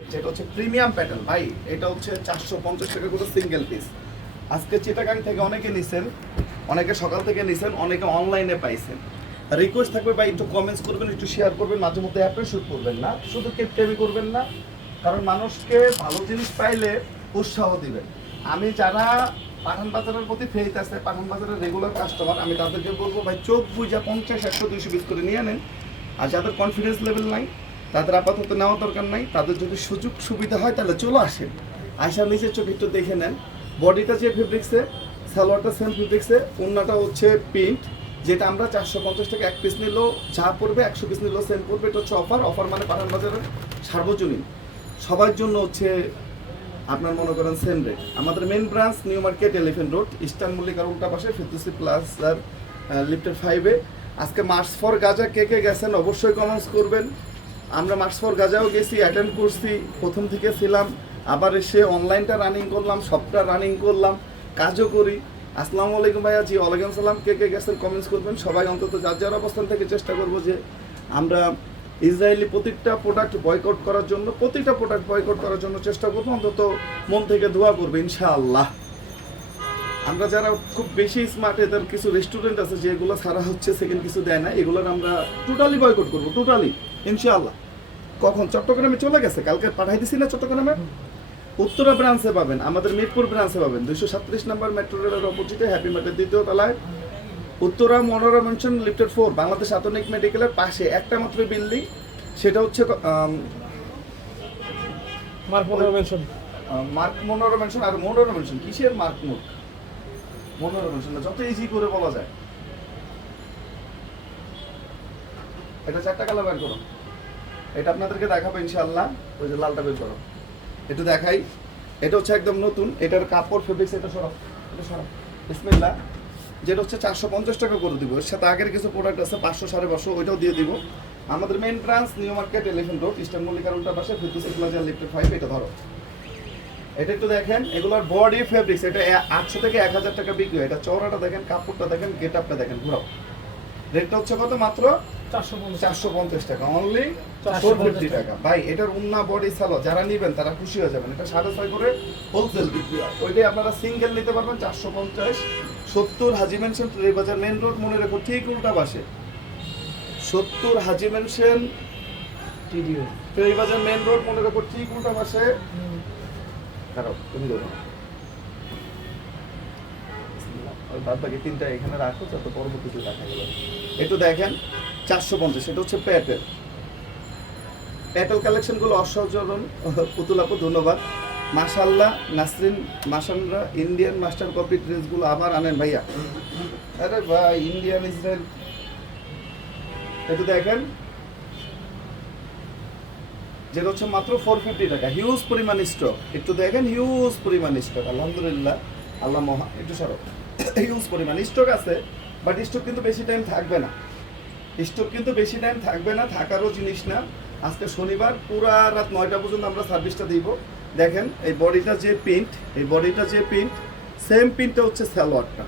যেটা হচ্ছে premium pattern ভাই, এটা হচ্ছে চারশো পঞ্চাশ টাকা করে সিঙ্গেল পিস আজকে চিটাগাং থেকে অনেকে নিছেন, অনেকে সকাল থেকে নিছেন, অনেকে অনলাইনে পাইছেন। রিকোয়েস্ট থাকবে ভাই, একটু কমেন্টস করবেন, একটু শেয়ার করবেন, মাঝে মধ্যে অ্যাপ্রিসিয়েট করবেন না, শুধু কেপটেমি করবেন না, কারণ মানুষকে ভালো জিনিস পাইলে উৎসাহ দিবেন। আমি যারা পাঠান বাজারের প্রতি ফেরিত আছে, পাঠান বাজারের রেগুলার কাস্টমার আমি তাদেরকে বলব, ভাই, চোখ বুঝা পঞ্চাশ, একশো, দুইশো পিস করে নিয়ে নেন আর যাদের কনফিডেন্স লেভেল নাই তাদের আপাতত নেওয়া দরকার নাই। তাদের যদি সুযোগ সুবিধা হয়, তাহলে চলে আসেন। আয়সা নিজের চোখে একটু দেখে নেন। বডিটা যে ফেব্রিক্সে সালোয়ারটা সেম ফেব্রিক্সে ওন্নাটা হচ্ছে প্রিন্ট যেটা আমরা চারশো পঞ্চাশ টাকা এক পিস নিলেও যা পড়বে, একশো পিস নিলেও সেম পড়বে। এটা হচ্ছে অফার অফার মানে পাঠান বাজারের সার্বজনীন। সবার জন্য হচ্ছে আপনার মনে করেন সেম রেট আমাদের main branch New Market Elephant Road Eastern মল্লিকার উল্টা পাশে ফিফটি প্লাস আর লিফটের ফাইভে আজকে মার্চ ফর গাজা কে কে গেছেন, অবশ্যই কমেন্টস করবেন। আমরা মার্চ ফর গাজাও গেছি অ্যাটেন্ড করছি, প্রথম থেকে ছিলাম, আবার এসে অনলাইনটা রানিং করলাম, সবটা রানিং করলাম, কাজও করি। আসসালামু আলাইকুম ভাইয়া, জি, ওয়ালাইকুম সালাম। কে কে গেছেন কমেন্টস করবেন? সবাই অন্তত যার যার অবস্থান থেকে চেষ্টা করব যে আমরা ইসরায়েলি প্রত্যেকটা প্রোডাক্ট বয়কট করার জন্য প্রত্যেকটা প্রোডাক্ট বয়কট করার জন্য চেষ্টা করব, অন্তত মন থেকে দোয়া করব, ইনশাআল্লাহ। আমরা যারা খুব বেশি স্মার্ট এদের কিছু রেস্টুরেন্ট আছে যেগুলো ছাড়া হচ্ছে সেকেন্ড কিছু দেয় না, এগুলোর আমরা টোটালি বয়কট করব টোটালি ইনশাআল্লাহ। কখন? চট্টগ্রামে চলে গেছে? কালকে পাঠাই দিছি না চট্টগ্রামে? উত্তরা ব্রাঞ্চে পাবেন আমাদের মিরপুর ব্রাঞ্চে পাবেন। দুইশো সাতত্রিশ নম্বর মেট্রো রেলের অপোজিটে হ্যাপি মার্কেট দ্বিতীয় তলায়। উত্তরা মনোরা মেনশন লিফটেড ফোর বাংলাদেশ আধুনিক মেডিকেলের পাশে একটা মাত্র বিল্ডিং সেটা হচ্ছে mark Manora mansion mark Manora mansion আর মনোরা মেনশন কিসের মার্ক মুখ মনোরা মেনশন যত ইজি করে বলা যায়। এটা চারটা কালার বের করো। এটা আপনাদেরকে দেখাবো ইনশাআল্লাহ। ওই যে লালটা বের করো। একটু দেখাই। এটা হচ্ছে একদম নতুন। এটার কাপড় ফেব্রিক্স এটা সরব এটা সরব বিসমিল্লাহ। যেটা হচ্ছে চারশো পঞ্চাশ টাকা করে দিব। এর সাথে আগের কিছু প্রোডাক্ট আছে, পাঁচশো, সাড়ে পাঁচশো, ওইটাও দিয়ে দিব। আমাদের main branch New Market Elephant Road Eastern মল্লিকার উল্টা পাশে ফিফটি প্লাজা লিফটেড ফাইভ এটা ধরো। এটা একটু দেখেন, এগুলোর বডি ফেব্রিক্স এটা আটশো থেকে এক হাজার টাকা বিক্রি হয়। এটা চওড়াটা দেখেন, কাপড়টা দেখেন গেট আপটা দেখেন, ঘুরাও। রেটটা হচ্ছে কত মাত্র? চারশো পঞ্চাশ টাকা অনলি ফোর ফিফটি টাকা। ভাই এটার উন্না বডি সালো যারা নিবেন তারা খুশি হয়ে যাবেন। এটা সাড়ে ছয় করে হোলসেল বিক্রি হয়। ওইটাই আপনারা সিঙ্গেল নিতে পারবেন চারশো পঞ্চাশ। সত্তর হাজি মেনশন বাজার মেন রোড মনে রেখো ঠিক উল্টা পাশে। সত্তর হাজি মেনশন বাজার মেন রোড মনে রেখো ঠিক উল্টা পাশে। তুমি ওই বাদ বাকি তিনটা এখানে রাখো যাতে পরবর্তীতে দেখা গেল। একটু দেখেন। চারশো পঞ্চাশ, এটা হচ্ছে প্যাটেল প্যাটেল কালেকশনগুলো অসাধারণ। পুতুল আপু, ধন্যবাদ। মাশাল্লাহ নাসরিন মাসানরা ইন্ডিয়ান মাস্টার কপি ড্রেসগুলো আবার আনেন ভাইয়া। আরে ভাই ইন্ডিয়ান ইসরায়েল একটু দেখেন। যেটা হচ্ছে মাত্র ফোর ফিফটি টাকা। হিউজ পরিমাণ স্টক একটু দেখেন হিউজ পরিমাণ স্টক আলহামদুলিল্লাহ, আল্লাহ মহা একটু সরো। হিউজ পরিমাণ স্টক আছে বাট স্টক কিন্তু বেশি টাইম থাকবে না। স্টক কিন্তু বেশি টাইম থাকবে না, থাকারও জিনিস না। আজকে শনিবার পুরা রাত নয়টা পর্যন্ত আমরা সার্ভিসটা দিব। দেখেন, এই বডিটা যে প্রিন্ট এই বডিটা যে প্রিন্ট সেম প্রিন্টটা হচ্ছে সালোয়ারটা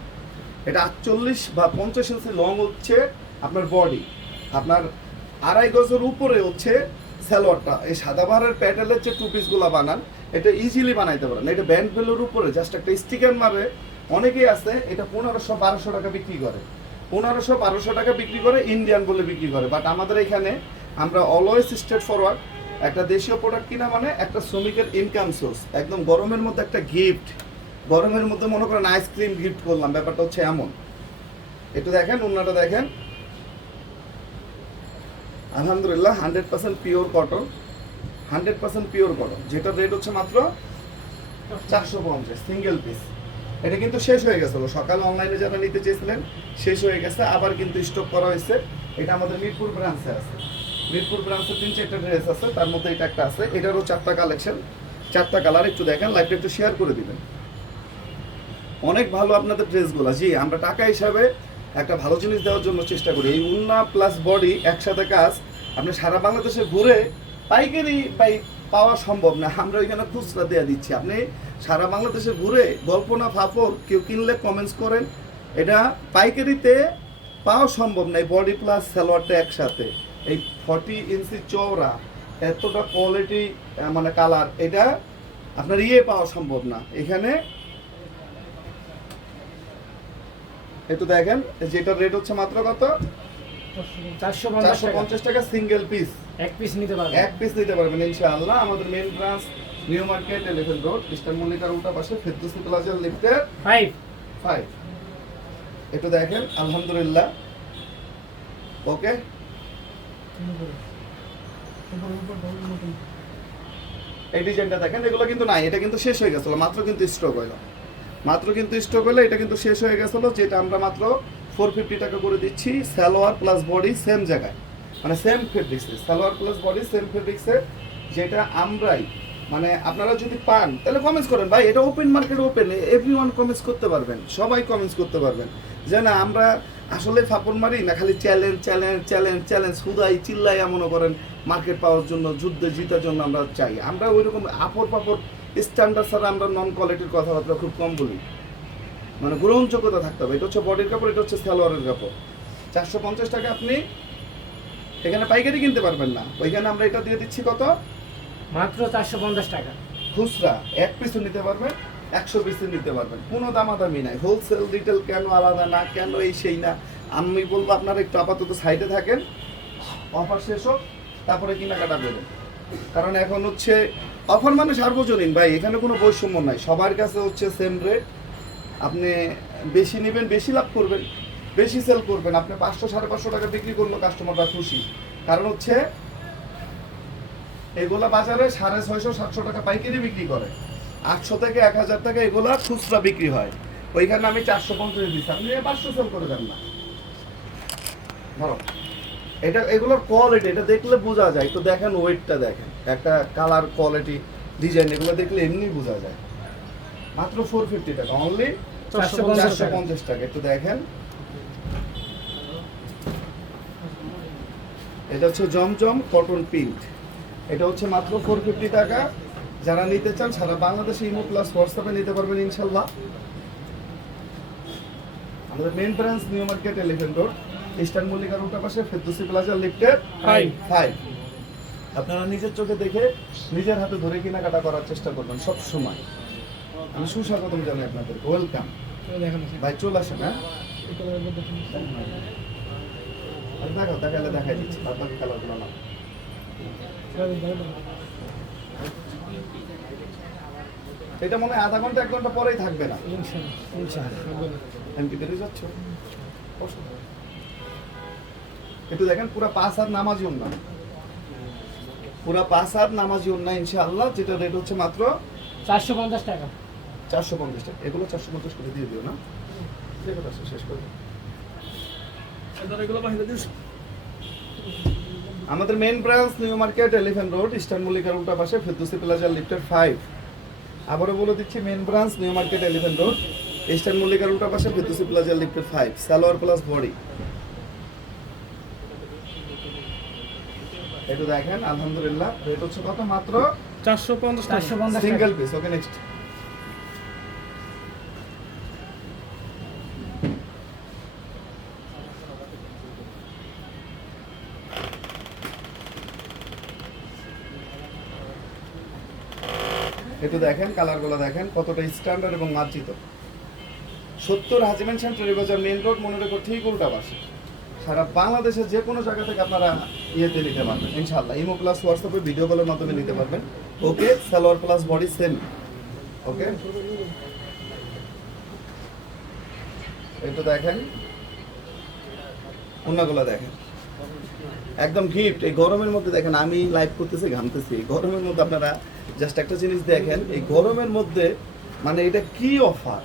এটা আটচল্লিশ বা পঞ্চাশ ইঞ্চি লং হচ্ছে আপনার বডি আপনার আড়াই গজের উপরে হচ্ছে সালোয়ারটা এই সাদাবারের প্যাটেলের যে টু পিসগুলো বানান, এটা ইজিলি বানাইতে পারেন। এটা ব্যান্ড বেলের উপরে জাস্ট একটা স্টিকার মারে, অনেকেই আছে, এটা পনেরোশো, বারোশো টাকা বিক্রি করে। পনেরোশো বারোশো টাকা বিক্রি করে ইন্ডিয়ান বলে বিক্রি করে। বাট আমাদের এখানে আমরা অলওয়েজ স্ট্রেট ফরওয়ার্ড একটা দেশীয় প্রোডাক্ট কিনা মানে একটা শ্রমিকের ইনকাম সোর্স একদম গরমের মধ্যে একটা গিফট গরমের মধ্যে মনে করেন আইসক্রিম গিফট করলাম, ব্যাপারটা হচ্ছে এমন। একটু দেখেন অন্যটা দেখেন। আলহামদুলিল্লাহ hundred percent pure cotton hundred percent pure cotton যেটার রেট হচ্ছে মাত্র চারশো পঞ্চাশ সিঙ্গেল পিস এটা কিন্তু শেষ হয়ে গেছিল সকাল অনলাইনে যারা নিতে চেয়েছিলেন, শেষ হয়ে গেছে। আবার কিন্তু স্টক করা হয়েছে। এটা আমাদের মিরপুর ব্রাঞ্চে আছে। মিরপুর ব্রাঞ্চে তিন চারটা ড্রেস আছে। তার মধ্যে এটা একটা আছে। এটারও চারটা কালেকশন চারটা কালার একটু দেখেন লাইভটা একটু শেয়ার করে দিবেন। অনেক ভালো আপনাদের ড্রেসগুলো জি, আমরা টাকা হিসাবে একটা ভালো জিনিস দেওয়ার জন্য চেষ্টা করি। এই উন্না প্লাস বডি একসাথে কাজ, আপনি সারা বাংলাদেশে ঘুরে পাইকারি, পাই পাওয়া সম্ভব না। আমরা ওইখানে খুচরা দেওয়া দিচ্ছি। আপনি সারা বাংলাদেশে ঘুরে গল্প না ফাপড় কেউ কিনলে কমেন্টস করেন। এটা পাইকারিতে পাওয়া সম্ভব না। এই বডি প্লাস সালোয়ারটা একসাথে। এই ফর্টি ইঞ্চি চওড়া এতটা কোয়ালিটি মানে কালার এটা আপনার ইয়ে পাওয়া সম্ভব না। এখানে একটু দেখেন যেটা রেট হচ্ছে মাত্র কত? চারশো চারশো পঞ্চাশ টাকা সিঙ্গেল পিস এক পিস নিতে পারবেন। এক পিস নিতে পারবেন ইনশাআল্লাহ। আমাদের main branch New Market Elephant Road Eastern মল্লিকার উল্টা পাশে ফেরদৌসি প্লাজার লিফটের ফাইভ ফাইভ একটু দেখেন আলহামদুলিল্লাহ। ওকে এই ডিজাইনটা দেখেন এগুলো কিন্তু নাই এটা কিন্তু শেষ হয়ে গেছিল মাত্র কিন্তু স্টক হইল মাত্র কিন্তু স্টক হইল এটা কিন্তু শেষ হয়ে গেছিল যেটা আমরা মাত্র ফোর ফিফটি টাকা করে দিচ্ছি সালোয়ার প্লাস বডি সেম জায়গায়। মানে সেম ফেব্রিক্সে সালোয়ার প্লাস বডি সেম ফেব্রিক্সে যেটা আমরাই মানে আপনারা যদি পান, তাহলে কমেন্টস করেন, ভাই, এটা open market open every one comments করতে পারবেন, সবাই কমেন্টস করতে পারবেন। যে না, আমরা আসলে ফাপড় মারি না, খালি চ্যালেঞ্জ চ্যালেঞ্জ চ্যালেঞ্জ চ্যালেঞ্জ হুদাই চিল্লাই মনে করেন মার্কেট পাওয়ার জন্য, যুদ্ধে জিতার জন্য আমরা চাই। আমরা ওই রকম আপড় পাপড় স্ট্যান্ডার্ড ছাড়া আমরা নন কোয়ালিটির কথাবার্তা খুব কম বলি। মানে গ্রহণযোগ্যতা থাকতে হবে। এটা হচ্ছে বডির কাপড়, এটা হচ্ছে সালোয়ারের কাপড়। চারশো পঞ্চাশ টাকা আপনি এখানে পাইকারি কিনতে পারবেন না। ওইখানে আমরা এটা দিয়ে দিচ্ছি কত? মাত্র চারশো পঞ্চাশ টাকা। খুচরা এক পিসও নিতে পারবেন একশো পিসও নিতে পারবেন। কোনো দামাদামি নাই। হোলসেল রিটেল কেন আলাদা না কেন এই সেই না? আমি বলব আপনারা একটু আপাতত সাইডে থাকেন অফার শেষ হোক তারপরে কেনাকাটা করবেন কারণ এখন হচ্ছে অফার মানে সার্বজনীন ভাই এখানে কোনো বৈষম্য নাই। সবার কাছে হচ্ছে সেম রেট আপনি বেশি নেবেন বেশি লাভ করবেন। বেশি সেল করবেন। আপনি পাঁচশো সাড়ে পাঁচশো টাকা বিক্রি করলেও কাস্টমাররা খুশি। কারণ হচ্ছে এগুলা বাজারে সাড়ে ছয়শো সাতশো টাকা পাইকারি বিক্রি করে। আটশো থেকে এক হাজার টাকা এগুলা খুচরা বিক্রি হয়। ওইখানে আমি চারশো পঞ্চাশ দিচ্ছি আপনি পাঁচশো সেল করে দেন না। ধরো এটা এগুলোর কোয়ালিটি এটা দেখলে বোঝা যায়। তো দেখেন ওয়েটটা দেখেন। একটা কালার কোয়ালিটি ডিজাইন এগুলো দেখলে এমনি বোঝা যায়। মাত্র ফোর ফিফটি টাকা। অনলি চারশো পঞ্চাশ টাকা। একটু দেখেন। এটা হচ্ছে জমজম কটন প্রিন্ট এটা হচ্ছে মাত্র ফোর ফিফটি টাকা। যারা নিতে চান সারা বাংলাদেশে ইমো প্লাস হোয়াটসঅ্যাপে নিতে পারবেন ইনশাল্লাহ। আমাদের main branch New Market Elephant Road Eastern মল্লিকার উল্টা পাশে ফেরদৌসি প্লাজা লিফটের Five. ফাইভ আপনারা নিজের চোখে দেখে নিজের হাতে ধরে কেনাকাটা করার চেষ্টা করবেন সব সময়। আমি সুস্বাগতম জানাই আপনাদেরকে। ওয়েলকাম ভাই চলে আসেন হ্যাঁ? আর দেখাও দেখালে দেখাই দিচ্ছি বাকি না। এটা মনে হয় আধা ঘণ্টা এক ঘণ্টা পরেই থাকবে না? আমি কি বেরিয়ে যাচ্ছ। বসো। একটু দেখেন পুরা পাঁচ হাত নামাজি না পুরা পাঁচ হাত নামাজি না ইনশাআল্লাহ যেটা রেট হচ্ছে মাত্র চারশো পঞ্চাশ টাকা। চারশো পঞ্চাশ টাকা। এগুলো চারশো পঞ্চাশ করে দিয়ে দিও না। শেষ করে। আমাদের main branch new market elephant road eastern মল্লিকার উল্টা পাশে ফেরদৌসি প্লাজা লিফটের ফাইভ আবারও বলে দিচ্ছি main branch New Market Elephant Road Eastern মল্লিকার উল্টা পাশে ফেরদৌসি প্লাজা লিফটের ফাইভ সালোয়ার প্লাস বডি একটু দেখেন আলহামদুলিল্লাহ রেট হচ্ছে কত মাত্র? চারশো পঞ্চাশ চারশো পঞ্চাশ সিঙ্গেল পিস ওকে নেক্সট একটু দেখেন, কালারগুলো দেখেন, কতটা স্ট্যান্ডার্ড এবং মার্জিত। সত্তর হাজিমেন সেন্টার বাজার মেন রোড মনে রেখো ঠিক উল্টা পাশে সারা বাংলাদেশের যে কোনো জায়গা থেকে আপনারা ইয়েতে নিতে পারবেন ইনশাল্লাহ ইমো প্লাস হোয়াটসঅ্যাপে ভিডিও কলের মাধ্যমে নিতে পারবেন। Okay, salwar plus body same okay? একটু দেখেন। অন্যগুলো দেখেন। একদম গিফট এই গরমের মধ্যে দেখেন, আমি লাইভ করতেছি, ঘামতেছি। গরমের মধ্যে আপনারা জাস্ট একটা জিনিস দেখেন, এই গরমের মধ্যে মানে এটা কি অফার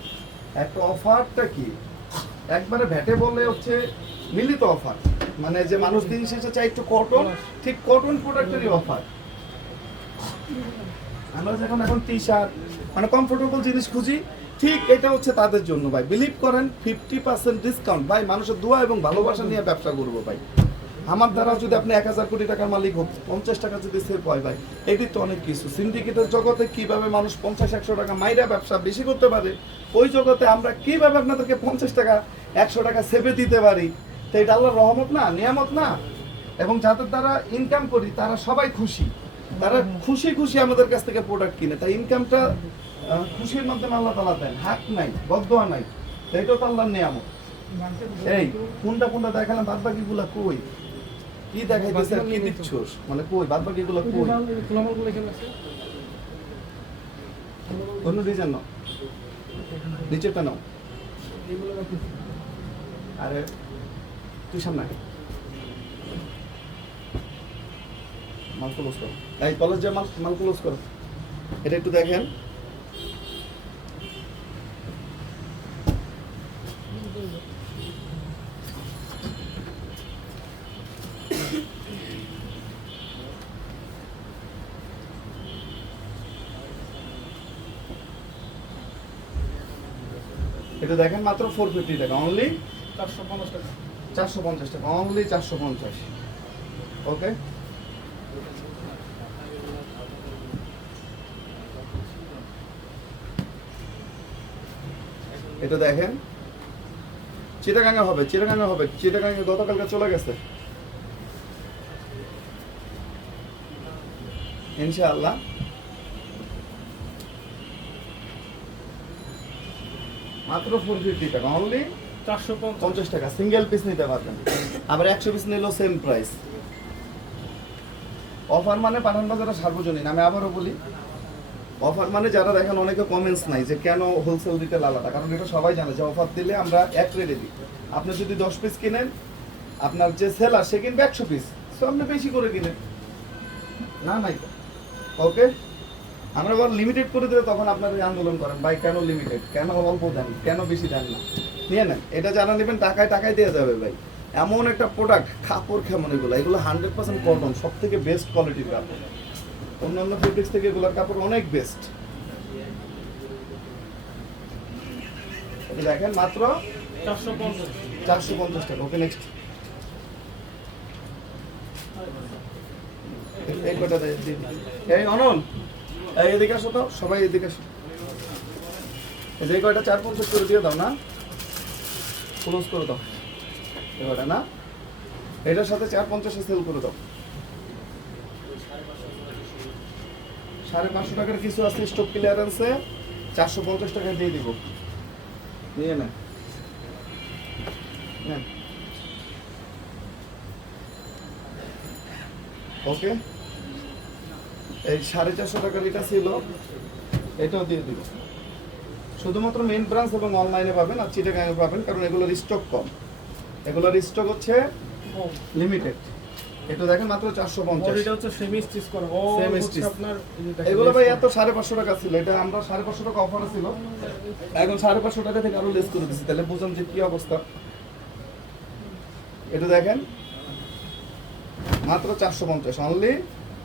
একটা অফারটা কি? একবারে ভ্যাটে বললে হচ্ছে মিলিত অফার মানে যে মানুষ দিন শেষে চাই একটু কটন ঠিক কটন প্রোডাক্টেরই অফার আমরা যখন এখন টি শার্ট মানে কমফোর্টেবল জিনিস খুঁজি, ঠিক এটা হচ্ছে তাদের জন্য ভাই। বিলিভ করেন ফিফটি পার্সেন্ট ডিসকাউন্ট ভাই, মানুষের দোয়া এবং ভালোবাসা নিয়ে ব্যবসা করব ভাই। আমার দ্বারা যদি আপনি এক হাজার কোটি টাকার মালিক হোক পঞ্চাশ টাকা যদি সেভ হয় ভাই এটি তো অনেক কিছু। সিন্ডিকেটের জগতে কীভাবে মানুষ পঞ্চাশ, একশো টাকা মাইরা ব্যবসা বেশি করতে পারে, ওই জগতে আমরা কীভাবে আপনাদেরকে পঞ্চাশ টাকা, একশো টাকা সেভে দিতে পারি? তো এটা আল্লাহর রহমত না, নিয়ামত না? এবং যাদের দ্বারা ইনকাম করি, তারা সবাই খুশি। তারা খুশি খুশি আমাদের কাছ থেকে প্রোডাক্ট কিনে। তাই ইনকামটা খুশির মাধ্যমে আল্লাহ তালা দেন। হাক নাই বদোয়া নাই। এটাও তো আল্লাহর নিয়ামত। এই, কোনটা কোনটা দেখালাম বাদ বাকি গুলা কই? কি দেখাইতেছে কি দিচ্ছস মানে কই বাদ বাকি গুলা কই? খোলামালগুলো এখানে আছে। অন্য ডিজাইন নাও। নিচেরটা নাও। আরে তুই সামনে মাল ক্লোজ করো। এই কলেজ যে মাল মাল ক্লোজ করো। এটা একটু দেখেন। এটা দেখেন মাত্র ফোর ফিফটি টাকা অনলি চারশো পঞ্চাশ টাকা। চারশো পঞ্চাশ টাকা অনলি চারশো পঞ্চাশ। ওকে এটা দেখেন। চিটাগাঙ্গা হবে চিটাগাঙ্গা হবে। চিটাগাঙ্গা গতকালকে চলে গেছে। ইনশাআল্লাহ। মাত্র ফোর ফিফটি টাকা অনলি চারশো পঞ্চাশ। টাকা সিঙ্গেল পিস নিতে পারবেন। আবার একশো পিস নিলেও সেম প্রাইস অফার মানে পাঠান বাজারে সার্বজনীন আমি আবারও বলি অফার মানে যারা দেখেন অনেকে কমেন্টস নাই যে কেন হোলসেল রিটেল আলাদা কারণ এটা সবাই জানে যে অফার দিলে আমরা এক রেটে দিই। আপনি যদি দশ পিস কিনেন আপনার যে সেলার সে কিনবে একশো পিস সো আপনি বেশি করে কিনেন। না নাই। ওকে আমরা আবার লিমিটেড করে দিলে তখন আপনারা আন্দোলন করেন। ভাই কেন লিমিটেড কেন অল্প দেন? কেন বেশি দেন না? নিয়ে নেন। এটা জানা নেবেন টাকায় টাকায় দেওয়া যাবে ভাই। এমন একটা প্রোডাক্ট কাপড় কেমন এগুলো? এগুলো হান্ড্রেড পার্সেন্ট কটন সব থেকে বেস্ট কোয়ালিটির কাপড়। অন্যান্য ফেব্রিক্স থেকে এগুলোর কাপড় অনেক বেস্ট দেখেন মাত্র চারশো পঞ্চাশ টাকা। ওকে নেক্সট এই কটা এই অনন। এদিকে আসো তো, সবাই এদিকে আসো। যে কয়টা? চার পঞ্চাশ করে দিয়ে দাও না। ক্লোজ করে দাও। কয়টা না? এটার সাথে চার পঞ্চাশে সেল করে দাও। সাড়ে পাঁচশো টাকার কিছু আছে স্টক ক্লিয়ারেন্সে চারশো পঞ্চাশ টাকা দিয়ে দিব। নিয়ে নেন ওকে এই সাড়ে চারশো টাকার এটা ছিল এটাও দিয়ে দিব। শুধুমাত্র মেইন ব্রাঞ্চ এবং অনলাইনে পাবেন আর চিটাগাঙে পাবেন কারণ এগুলোর স্টক কম। এগুলোর স্টক হচ্ছে লিমিটেড এটা দেখেন মাত্র চারশো পঞ্চাশ। হচ্ছে সেমি স্টিচ করা। আপনার এগুলো ভাই এত সাড়ে পাঁচশো টাকা ছিল এটা আমরা সাড়ে পাঁচশো টাকা অফার ছিল। এখন সাড়ে পাঁচশো টাকা থেকে আরও লেস করে দিচ্ছি তাহলে বুঝলাম যে কি অবস্থা। এটা দেখেন মাত্র চারশো পঞ্চাশ অনলি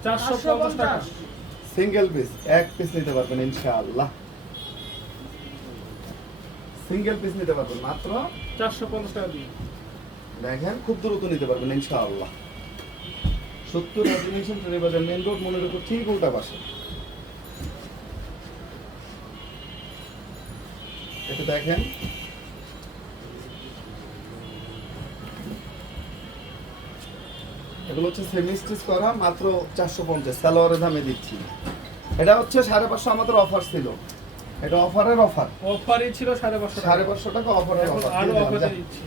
চারশো পঞ্চাশ টাকা। সিঙ্গেল পিস এক পিস নিতে পারবেন ইনশাআল্লাহ। সিঙ্গেল পিস নিতে পারবেন মাত্র চারশো পঞ্চাশ টাকা দিয়ে। দেখেন খুব দ্রুত নিতে পারবেন ইনশাআল্লাহ। সত্তর অ্যাপ্লিকেশন ট্রেনিবাজার মেন রোড মনে রেখো ঠিক উল্টা পাশে। এটা দেখেন এগুলো হচ্ছে সেমি স্টিচ করা মাত্র চারশো পঞ্চাশ। সালোয়ারের দামে দিচ্ছি। এটা হচ্ছে সাড়ে পাঁচশো আমাদের অফার ছিল। এটা অফারের অফার অফারই ছিল সাড়ে পাঁচশো সাড়ে পাঁচশো টাকা অফারের অফার আরও অফার দিচ্ছি।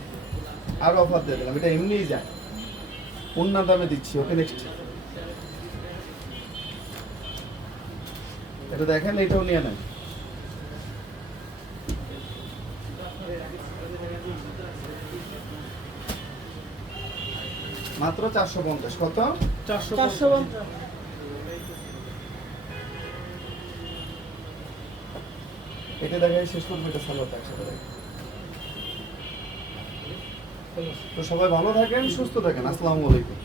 আর অফার দিয়ে দিলাম। এটা এমনিই যায় অন্য দামে দিচ্ছি। ওকে নেক্সট এটা দেখেন এটাও নিয়ে নেন। মাত্র চারশো পঞ্চাশ। কত? চারশো চারশো পঞ্চাশ। এটা দেখাই শেষ করব এটা সালো তো সবাই ভালো থাকেন, সুস্থ থাকেন। আসসালামু আলাইকুম।